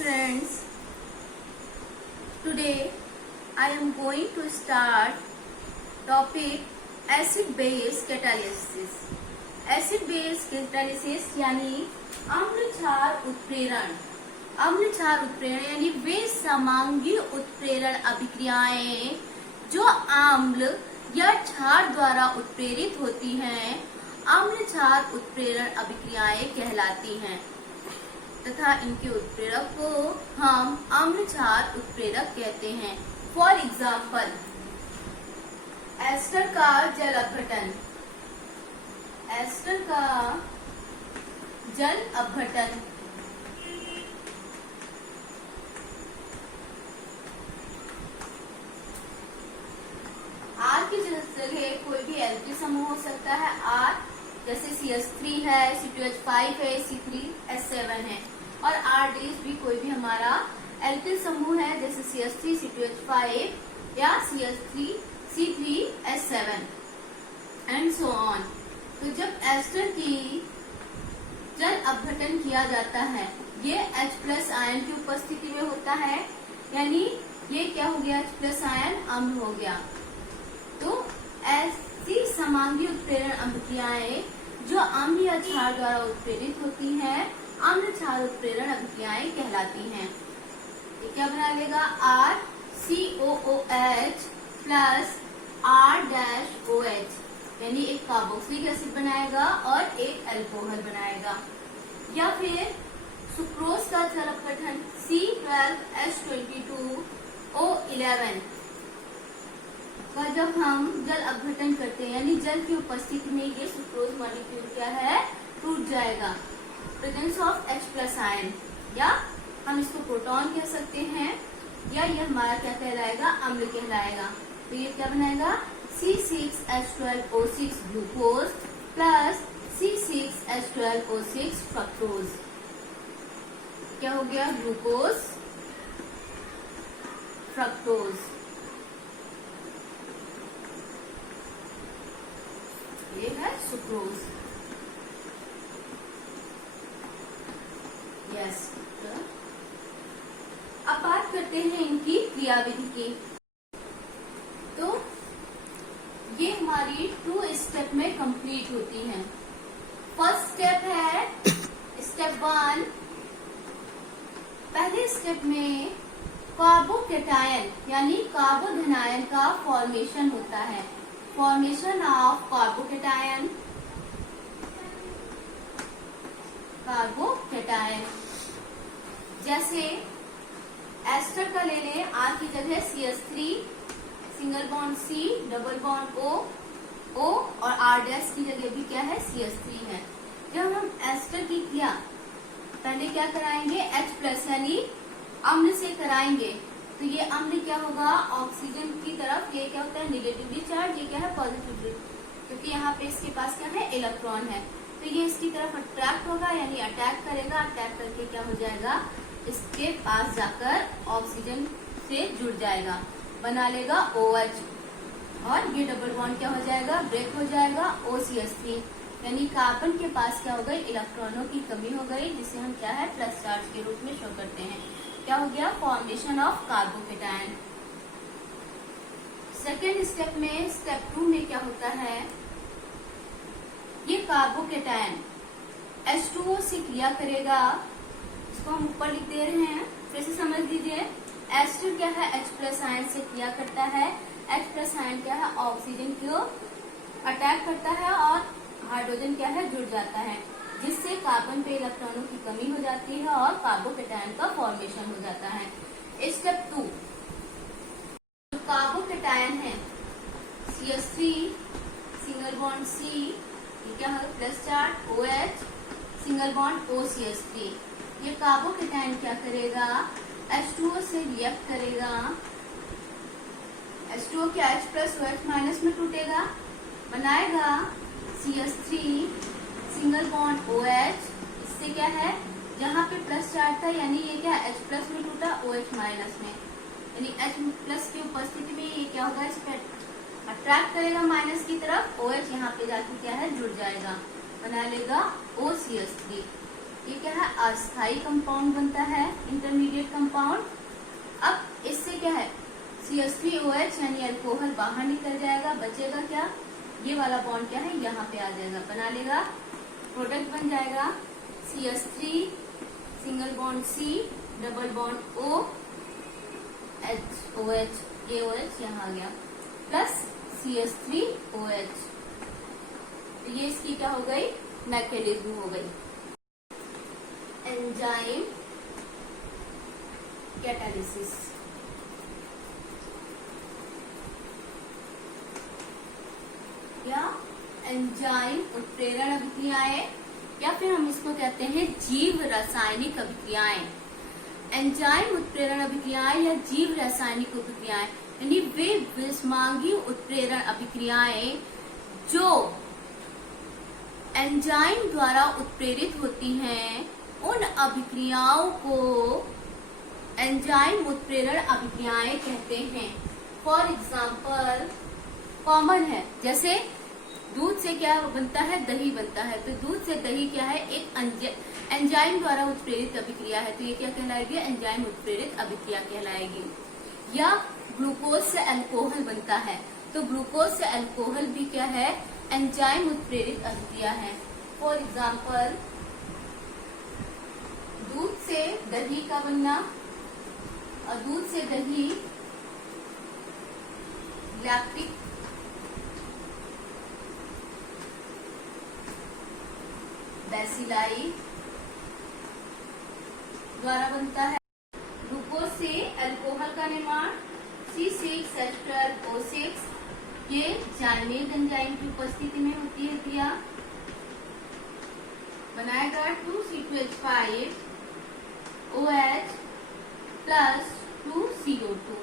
friends, today I am going to start topic acid base catalysis. Acid base catalysis यानी अम्ल क्षार उत्प्रेरण। अम्ल क्षार उत्प्रेरण यानी वे समांगी उत्प्रेरण अभिक्रियाएं जो अम्ल या क्षार द्वारा उत्प्रेरित होती हैं, अम्ल क्षार उत्प्रेरण अभिक्रियाएं कहलाती हैं तथा इनके उत्प्रेरक को हम अम्ल क्षार उत्प्रेरक कहते हैं। फॉर एग्जाम्पल, एस्टर का जल अपघटन। एस्टर का जल अपघटन आर की जगह कोई भी एल्किल समूह हो सकता है। आर जैसे CH3 है, C2H5 है, C3H7 है, और R डीज भी कोई भी हमारा एल्किल समूह है जैसे CH3, C2H5 या CH3, C3H7 and so on. तो जब एस्टर की जल अपघटन किया जाता है, ये H+ आयन की उपस्थिति में होता है, यानी ये क्या हो गया, H+ आयन अम्ल हो गया। तो ऐसी समांगी उत्प्रेरण अभिक्रियाएं जो अम्ल या क्षार द्वारा उत्प्रेरित होती हैं, अम्ल क्षार उत्प्रेरण अभिक्रियाएं कहलाती हैं। ये क्या बना लेगा, RCOOH प्लस R-OH यानी एक कार्बोक्सिलिक एसिड बनाएगा और एक अल्कोहल बनाएगा। या फिर सुक्रोज का जल अपघटन C12H22O11 का जब हम जल अपघटन करते हैं, यानी जल की उपस्थिति में ये सुक्रोज मॉलिक्यूल क्या है, टूट जाएगा। प्रेजेंस ऑफ H+ आयन, या हम इसको प्रोटॉन कह सकते हैं, या ये हमारा क्या कहलाएगा, अम्ल कहलाएगा। तो ये क्या बनाएगा, C6H12O6 glucose plus C6H12O6 fructose. क्या हो गया, ग्लूकोज फ्रक्टोज। ये है सुक्रोज। यस। अब बात करते हैं इनकी क्रियाविधि की। तो ये हमारी 2 स्टेप में कंप्लीट होती हैं। फर्स्ट स्टेप है स्टेप 1। पहले स्टेप में कार्बोकेटायन यानी कार्बोधनायन का फॉर्मेशन होता है। Formation of carbocation. कार्बोकेटायन जैसे एस्टर का ले लें, आर की जगह CH3, single bond C, double bond O और R' की जगह भी क्या है, CH3 है। जब हम एस्टर की क्रिया पहले क्या कराएंगे, H+ यानी अम्ल से कराएंगे, तो ये अम्ल क्या होगा, ऑक्सीजन की तरफ ये क्या होता है, निगेटिवली चार्ज, ये क्या है, पॉजिटिवली, क्योंकि यहाँ पे इसके पास क्या है, इलेक्ट्रॉन है। तो ये इसकी तरफ अट्रैक्ट होगा यानी अटैक करेगा। अटैक करके क्या हो जाएगा, इसके पास जाकर ऑक्सीजन से जुड़ जाएगा, बना लेगा OH, और ये डबल बॉन्ड क्या हो जाएगा, ब्रेक हो जाएगा, OCH3 यानी कार्बन के पास क्या हो गई, इलेक्ट्रॉनों की कमी हो गई, जिसे हम क्या है, प्लस चार्ज के रूप में शो करते हैं। क्या हो गया, formation of carbocation. Second step में, स्टेप 2 में क्या होता है, ये कार्बोकेटायन H2O से क्रिया करेगा। इसको हम ऊपर लिख दे रहे हैं, फिर से समझ लीजिए। एस्टर क्या है, H+ आयन से क्रिया करता है। H+ आयन क्या है, ऑक्सीजन को अटैक करता है और हाइड्रोजन क्या है, जुड़ जाता है, जिससे कार्बन पे इलेक्ट्रॉनों की कमी हो जाती है और कार्बोकेटायन का फॉर्मेशन हो जाता है। स्टेप 2, जो कार्बोकेटायन है CH3, सिंगल बॉन्ड C, ये क्या है, plus charge, OH, single bond OCH3। ये कार्बोकेटायन क्या करेगा, H2O से रिएक्ट करेगा। H2O क्या H+ OH- में टूटेगा, बनाएगा CH3, सिंगल बॉन्ड OH। इससे क्या है, जहाँ पे प्लस चार्ज था यानी ये क्या H+ में टूटा OH- में, यानी H+ की उपस्थिति में ये क्या होगा, इस पर अट्रैक्ट करेगा माइनस की तरफ, OH यहाँ पे जाके क्या है, जुड़ जाएगा, बना लेगा OCH3। ये क्या है, अस्थाई कंपाउंड बनता है, इंटरमीडिएट कंपाउंड। अब इससे क्या है, CH3OH यानी अल्कोहल बाहर निकल जाएगा, बचेगा क्या, ये वाला बॉन्ड क्या है यहाँ पे आ जाएगा, बना लेगा, प्रोडक्ट बन जाएगा CH3 single bond C double bond O HOH AOH यहाँ आ गया प्लस CH3OH। तो ये इसकी क्या हो गई, मैकेनिज्म हो गई, एंजाइम कैटालिसिस। या एंजाइम उत्प्रेरण अभिक्रियाएं, या फिर हम इसको कहते हैं जीव रासायनिक अभिक्रियाएं। एंजाइम उत्प्रेरण अभिक्रियाएं या जीव रासायनिक अभिक्रियाएं यानी वे विषमांगी उत्प्रेरण अभिक्रियाएं जो एंजाइम द्वारा उत्प्रेरित होती हैं, उन अभिक्रियाओं को एंजाइम उत्प्रेरण अभिक्रियाएं कहते हैं। फॉर एग्जाम्पल कॉमन है, जैसे दूध से क्या बनता है, दही बनता है, तो दूध से दही क्या है, एक एंजाइम द्वारा उत्प्रेरित अभिक्रिया है, तो ये क्या कहलाएगी, एंजाइम उत्प्रेरित अभिक्रिया कहलाएगी। या ग्लूकोज से अल्कोहल बनता है, तो ग्लूकोज से अल्कोहल भी क्या है, एंजाइम उत्प्रेरित अभिक्रिया है। फॉर एग्जाम्पल दूध से दही का बनना, और दूध से दही लैक्टिक बेसिलाई द्वारा बनता है। ग्लूकोज से अल्कोहल का निर्माण C6H12O6 ये जाइमेज एंजाइम की उपस्थिति में होती है क्रिया, बनाएगा 2C2H5OH प्लस 2CO2।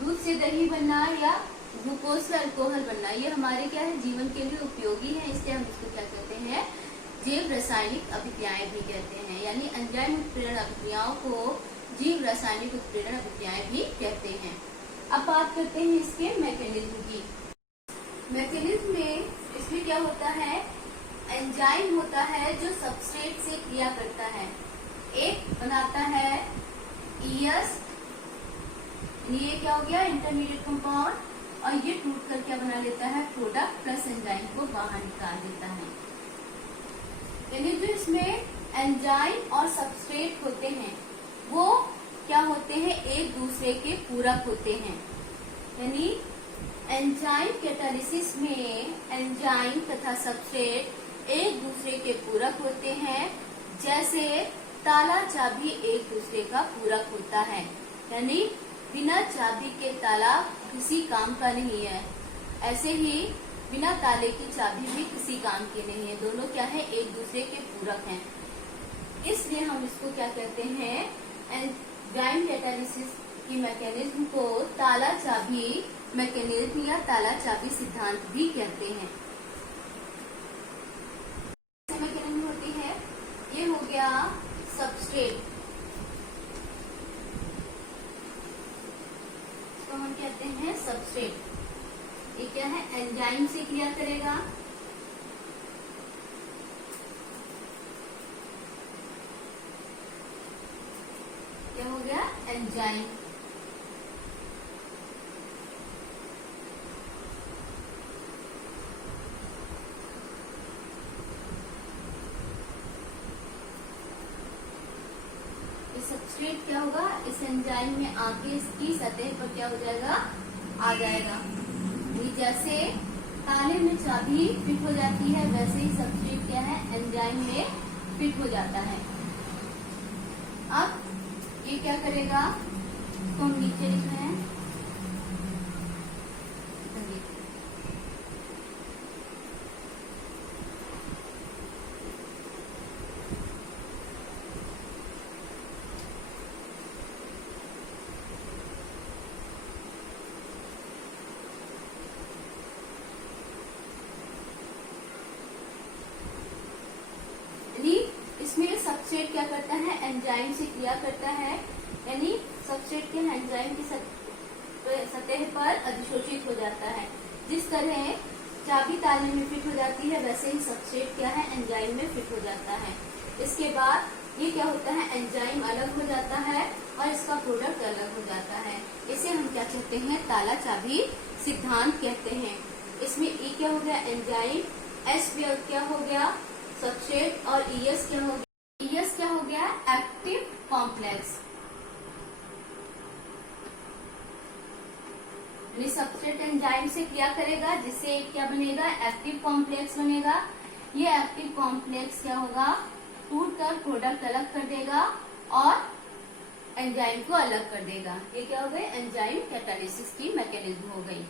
दूध से दही बनना या ग्लूकोज से अल्कोहल बनना, ये हमारे क्या है, जीवन के लिए उपयोगी है, इसलिए हम इसको क्या कहते हैं, जैव रासायनिक अभिक्रियाएं भी कहते हैं। यानी एंजाइम उत्प्रेरण अभिक्रियाओं को जीव रासायनिक उत्प्रेरण अभिक्रियाएं भी कहते हैं। अब बात करते हैं इसके मैकेनिज्म की। मैकेनिज्म में इसमें क्या होता है, एंजाइम होता है जो सबस्ट्रेट से क्रिया करता है, एक बनाता है ES, ये क्या हो गया, इंटरमीडिएट कंपाउंड, और ये टूट कर क्या बना लेता है, प्रोडक्ट प्लस एंजाइम को बाहर निकाल देता है। यानी जो इसमें एंजाइम और सबस्ट्रेट होते हैं वो क्या होते हैं, एक दूसरे के पूरक होते हैं। यानी एंजाइम कैटालिसिस में एंजाइम तथा सबस्ट्रेट एक दूसरे के पूरक होते हैं, जैसे ताला चाबी एक दूसरे का पूरक होता है। यानी बिना चाबी के ताला किसी काम का नहीं है, ऐसे ही बिना ताले की चाबी भी किसी काम की नहीं है, दोनों क्या है, एक दूसरे के पूरक हैं। इसलिए हम इसको क्या कहते हैं, एंजाइम कैटालिसिस की मैकेनिज्म को ताला चाबी मैकेनिज्म या ताला चाबी सिद्धांत भी कहते हैं। मैकेनिज्म होती है, ये हो गया सबस्ट्रेट, तो हम कहते हैं सबस्ट्रेट। ये क्या है, एंजाइम से क्रिया करेगा, क्या हो गया, एंजाइम। सबस्ट्रेट क्या होगा, इस एंजाइम में आके इसकी सतह पर क्या हो जाएगा, आ जाएगा। ये जैसे ताले में चाबी फिट हो जाती है, वैसे ही सबस्ट्रेट क्या है, एंजाइम में फिट हो जाता है। अब ये क्या करेगा, तो हम नीचे लिख रहे हैं, सबस्ट्रेट क्या करता है, एंजाइम से क्रिया करता है, यानी सबस्ट्रेट के एंजाइम की सतह पर अधिशोषित हो जाता है। जिस तरह चाबी ताले में फिट हो जाती है, वैसे ही सबस्ट्रेट क्या है, एंजाइम में फिट हो जाता है। इसके बाद ये क्या होता है, एंजाइम अलग हो जाता है और इसका प्रोडक्ट अलग हो जाता है। इसे हम क्या कहते हैं, ताला चाबी सिद्धांत कहते हैं। इसमें ई क्या हो गया, एंजाइम, एस क्या हो गया, सबस्ट्रेट, और ईएस क्या हो गया, ईएस क्या हो गया, एक्टिव कॉम्प्लेक्स। सबस्ट्रेट एंजाइम से क्या करेगा, जिससे क्या बनेगा, एक्टिव कॉम्प्लेक्स बनेगा। ये एक्टिव कॉम्प्लेक्स क्या होगा, टूट कर प्रोडक्ट अलग कर देगा और एंजाइम को अलग कर देगा। ये क्या हो गई, एंजाइम कैटालिसिस की मैकेनिज्म हो गई।